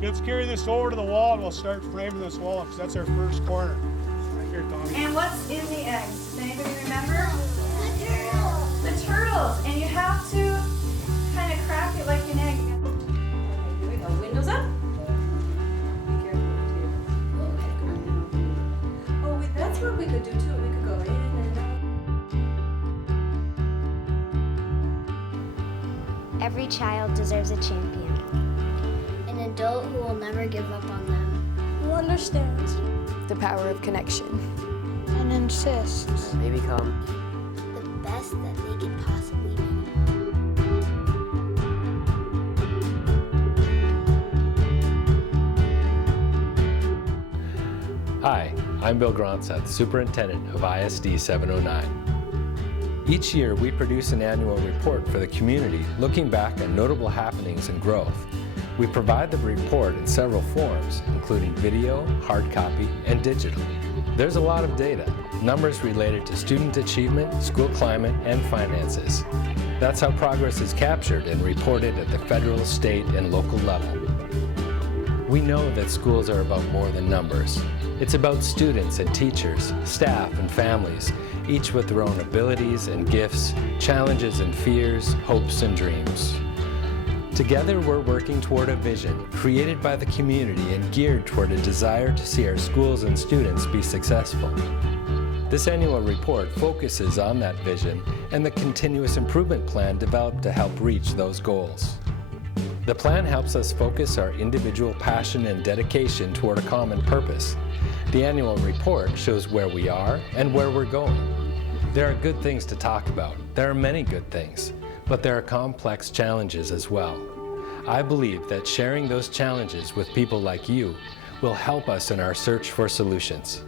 Let's carry this over to the wall and we'll start framing this wall because that's our first corner. Right here, Tommy. And what's in the eggs? Does anybody remember? The turtles. The turtles. And you have to kind of crack it like an egg. Okay, here we go. Windows up. Be careful with the table. Oh, that's what we could do too. We could go in and out. Every child deserves a champion. An adult who will never give up on them. Who understands the power of connection and insists they become the best that they can possibly be. Hi, I'm Bill Gronseth, Superintendent of ISD 709. Each year, we produce an annual report for the community looking back on notable happenings and growth. We provide the report in several forms, including video, hard copy, and digital. There's a lot of data, numbers related to student achievement, school climate, and finances. That's how progress is captured and reported at the federal, state, and local level. We know that schools are about more than numbers. It's about students and teachers, staff and families, each with their own abilities and gifts, challenges and fears, hopes and dreams. Together, we're working toward a vision created by the community and geared toward a desire to see our schools and students be successful. This annual report focuses on that vision and the continuous improvement plan developed to help reach those goals. The plan helps us focus our individual passion and dedication toward a common purpose. The annual report shows where we are and where we're going. There are good things to talk about. There are many good things. But there are complex challenges as well. I believe that sharing those challenges with people like you will help us in our search for solutions.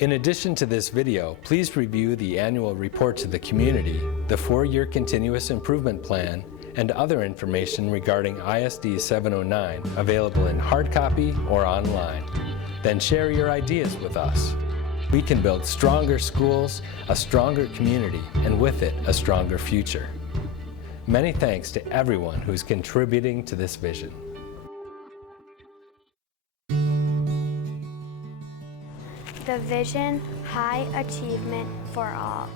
In addition to this video, please review the annual report to the community, the 4-year continuous improvement plan, and other information regarding ISD 709 available in hard copy or online. Then share your ideas with us. We can build stronger schools, a stronger community, and with it, a stronger future. Many thanks to everyone who's contributing to this vision. The vision, high achievement for all.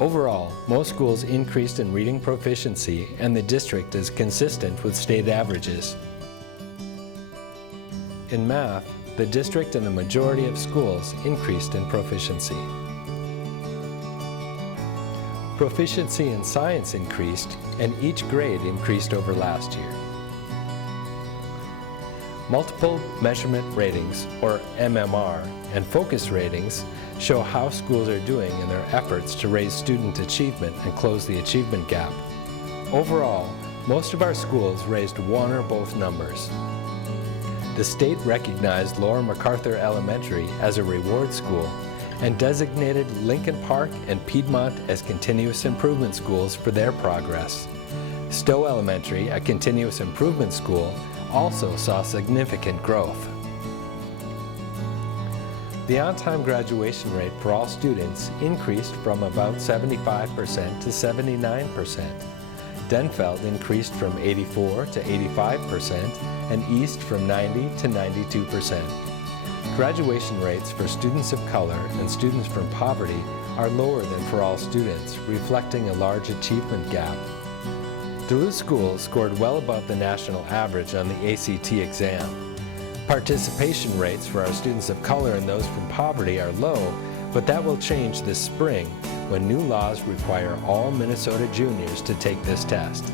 Overall, most schools increased in reading proficiency and the district is consistent with state averages. In math, the district and the majority of schools increased in proficiency. Proficiency in science increased, and each grade increased over last year. Multiple measurement ratings, or MMR, and focus ratings show how schools are doing in their efforts to raise student achievement and close the achievement gap. Overall, most of our schools raised one or both numbers. The state recognized Laura MacArthur Elementary as a reward school and designated Lincoln Park and Piedmont as continuous improvement schools for their progress. Stowe Elementary, a continuous improvement school, also saw significant growth. The on-time graduation rate for all students increased from about 75% to 79%. Denfeld increased from 84 to 85%, and East from 90 to 92%. Graduation rates for students of color and students from poverty are lower than for all students, reflecting a large achievement gap. Duluth schools scored well above the national average on the ACT exam. Participation rates for our students of color and those from poverty are low, but that will change this spring when new laws require all Minnesota juniors to take this test.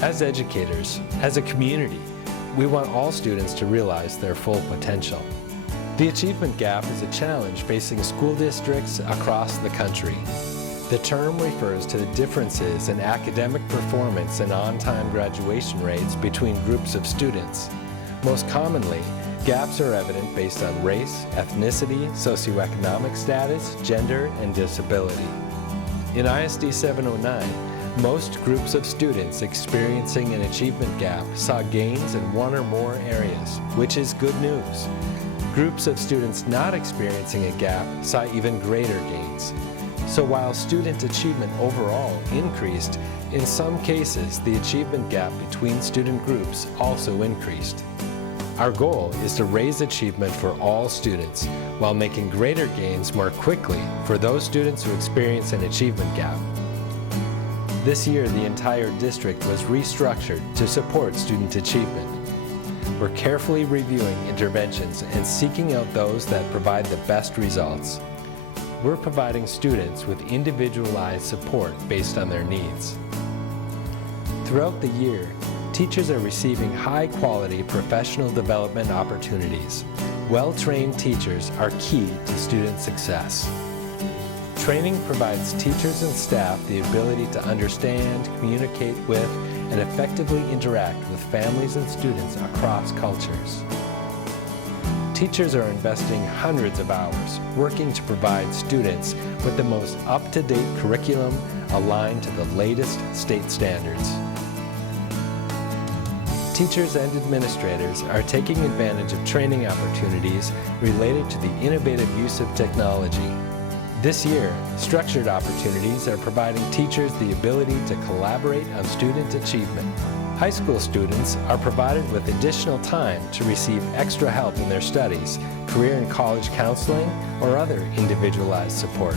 As educators, as a community, we want all students to realize their full potential. The achievement gap is a challenge facing school districts across the country. The term refers to the differences in academic performance and on-time graduation rates between groups of students. Most commonly, gaps are evident based on race, ethnicity, socioeconomic status, gender, and disability. In ISD 709, Most groups of students experiencing an achievement gap saw gains in one or more areas, which is good news. Groups of students not experiencing a gap saw even greater gains. So while student achievement overall increased, in some cases the achievement gap between student groups also increased. Our goal is to raise achievement for all students while making greater gains more quickly for those students who experience an achievement gap. This year, the entire district was restructured to support student achievement. We're carefully reviewing interventions and seeking out those that provide the best results. We're providing students with individualized support based on their needs. Throughout the year, teachers are receiving high-quality professional development opportunities. Well-trained teachers are key to student success. Training provides teachers and staff the ability to understand, communicate with, and effectively interact with families and students across cultures. Teachers are investing hundreds of hours working to provide students with the most up-to-date curriculum aligned to the latest state standards. Teachers and administrators are taking advantage of training opportunities related to the innovative use of technology. This year, structured opportunities are providing teachers the ability to collaborate on student achievement. High school students are provided with additional time to receive extra help in their studies, career and college counseling, or other individualized support.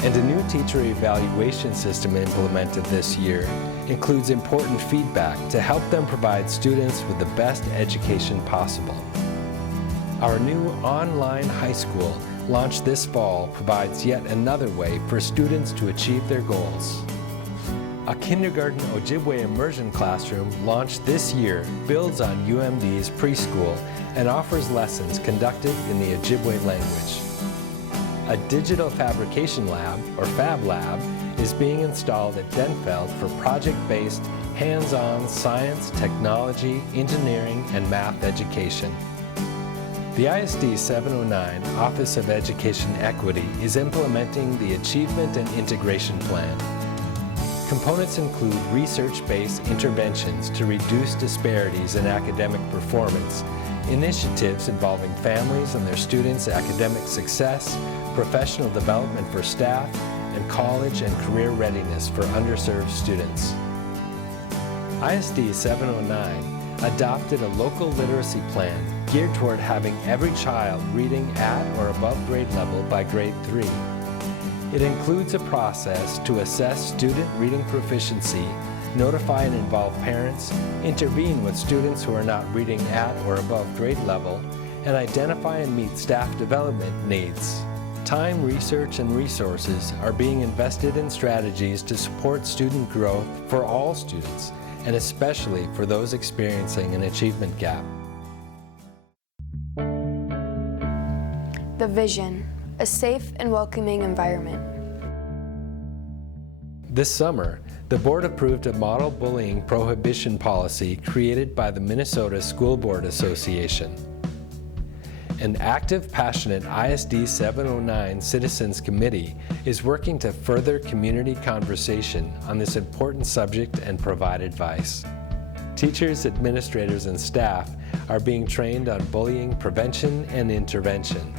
And a new teacher evaluation system implemented this year includes important feedback to help them provide students with the best education possible. Our new online high school launched this fall provides yet another way for students to achieve their goals. A kindergarten Ojibwe immersion classroom launched this year builds on UMD's preschool and offers lessons conducted in the Ojibwe language. A digital fabrication lab, or Fab Lab, is being installed at Denfeld for project-based, hands-on science, technology, engineering, and math education. The ISD 709 Office of Education Equity is implementing the Achievement and Integration Plan. Components include research-based interventions to reduce disparities in academic performance, initiatives involving families and their students' academic success, professional development for staff, and college and career readiness for underserved students. ISD 709 adopted a local literacy plan geared toward having every child reading at or above grade level by grade 3. It includes a process to assess student reading proficiency, notify and involve parents, intervene with students who are not reading at or above grade level, and identify and meet staff development needs. Time, research, and resources are being invested in strategies to support student growth for all students, and especially for those experiencing an achievement gap. The vision, a safe and welcoming environment. This summer, the board approved a model bullying prohibition policy created by the Minnesota School Board Association. An active, passionate ISD 709 Citizens Committee is working to further community conversation on this important subject and provide advice. Teachers, administrators, and staff are being trained on bullying prevention and intervention.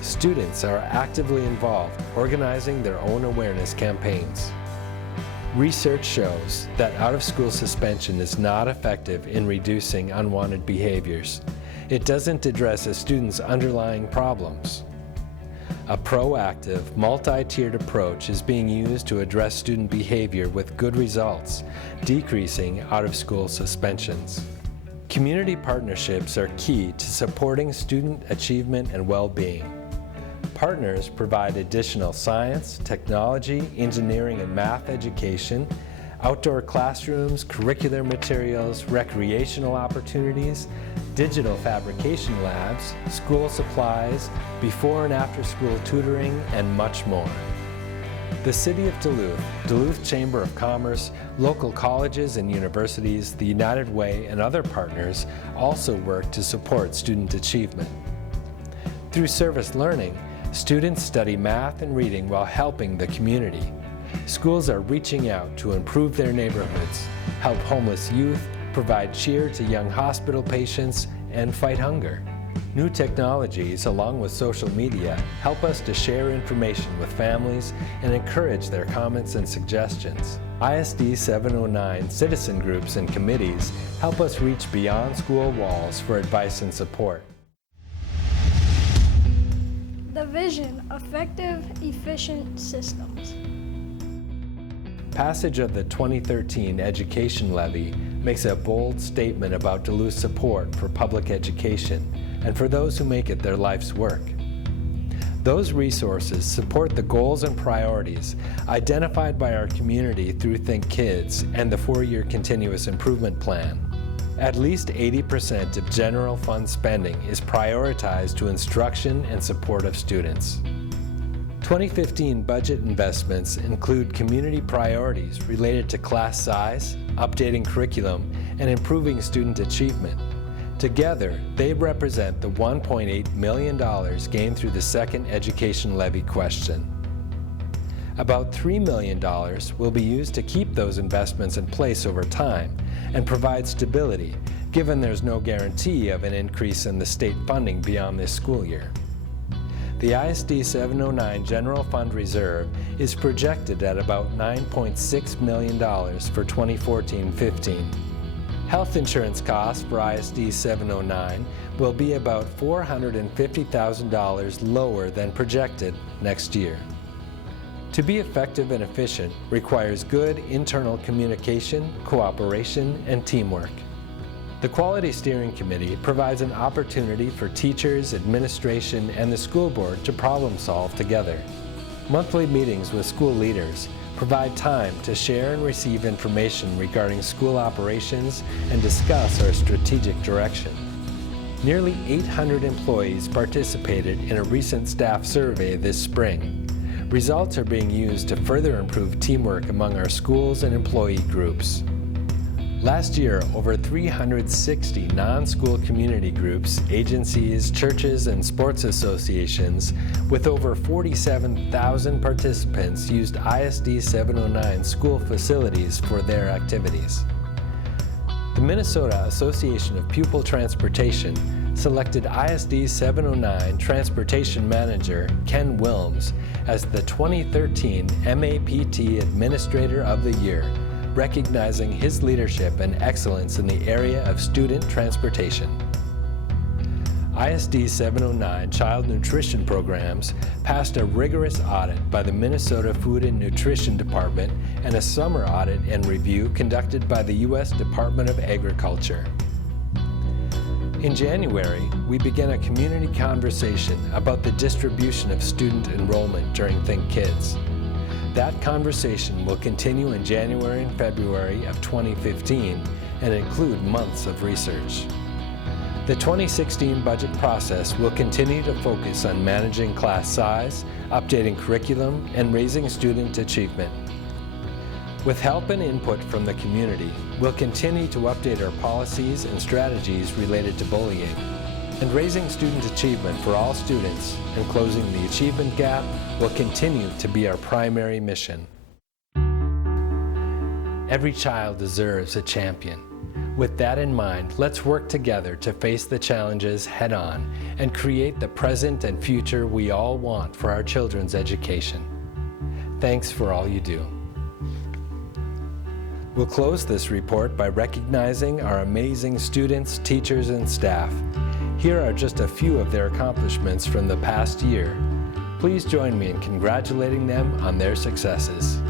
Students are actively involved, organizing their own awareness campaigns. Research shows that out-of-school suspension is not effective in reducing unwanted behaviors. It doesn't address a student's underlying problems. A proactive, multi-tiered approach is being used to address student behavior with good results, decreasing out-of-school suspensions. Community partnerships are key to supporting student achievement and well-being. Partners provide additional science, technology, engineering, and math education, outdoor classrooms, curricular materials, recreational opportunities, digital fabrication labs, school supplies, before and after school tutoring, and much more. The City of Duluth, Duluth Chamber of Commerce, local colleges and universities, the United Way, and other partners also work to support student achievement. Through service learning, students study math and reading while helping the community. schools are reaching out to improve their neighborhoods, help homeless youth, provide cheer to young hospital patients, and fight hunger. New technologies, along with social media, help us to share information with families and encourage their comments and suggestions. ISD 709 citizen groups and committees help us reach beyond school walls for advice and support. The vision, effective, efficient systems. Passage of the 2013 Education Levy makes a bold statement about Duluth's support for public education and for those who make it their life's work. Those resources support the goals and priorities identified by our community through Think Kids and the 4-year Continuous Improvement Plan. At least 80% of general fund spending is prioritized to instruction and support of students. 2015 budget investments include community priorities related to class size, updating curriculum, and improving student achievement. Together, they represent the $1.8 million gained through the second education levy question. About $3 million will be used to keep those investments in place over time and provide stability, given there's no guarantee of an increase in the state funding beyond this school year. The ISD 709 General Fund Reserve is projected at about $9.6 million for 2014-15. Health insurance costs for ISD 709 will be about $450,000 lower than projected next year. To be effective and efficient requires good internal communication, cooperation, and teamwork. The Quality Steering Committee provides an opportunity for teachers, administration, and the school board to problem solve together. Monthly meetings with school leaders provide time to share and receive information regarding school operations and discuss our strategic direction. Nearly 800 employees participated in a recent staff survey this spring. Results are being used to further improve teamwork among our schools and employee groups. Last year, over 360 non-school community groups, agencies, churches, and sports associations with over 47,000 participants used ISD 709 school facilities for their activities. The Minnesota Association of Pupil Transportation selected ISD 709 Transportation Manager Ken Wilms as the 2013 MAPT Administrator of the Year, recognizing his leadership and excellence in the area of student transportation. ISD 709 child nutrition programs passed a rigorous audit by the Minnesota Food and Nutrition Department and a summer audit and review conducted by the U.S. Department of Agriculture. In January, we began a community conversation about the distribution of student enrollment during Think Kids. That conversation will continue in January and February of 2015 and include months of research. The 2016 budget process will continue to focus on managing class size, updating curriculum, and raising student achievement. With help and input from the community, we'll continue to update our policies and strategies related to bullying. And raising student achievement for all students and closing the achievement gap will continue to be our primary mission. Every child deserves a champion. With that in mind, let's work together to face the challenges head on and create the present and future we all want for our children's education. Thanks for all you do. We'll close this report by recognizing our amazing students, teachers, and staff. Here are just a few of their accomplishments from the past year. Please join me in congratulating them on their successes.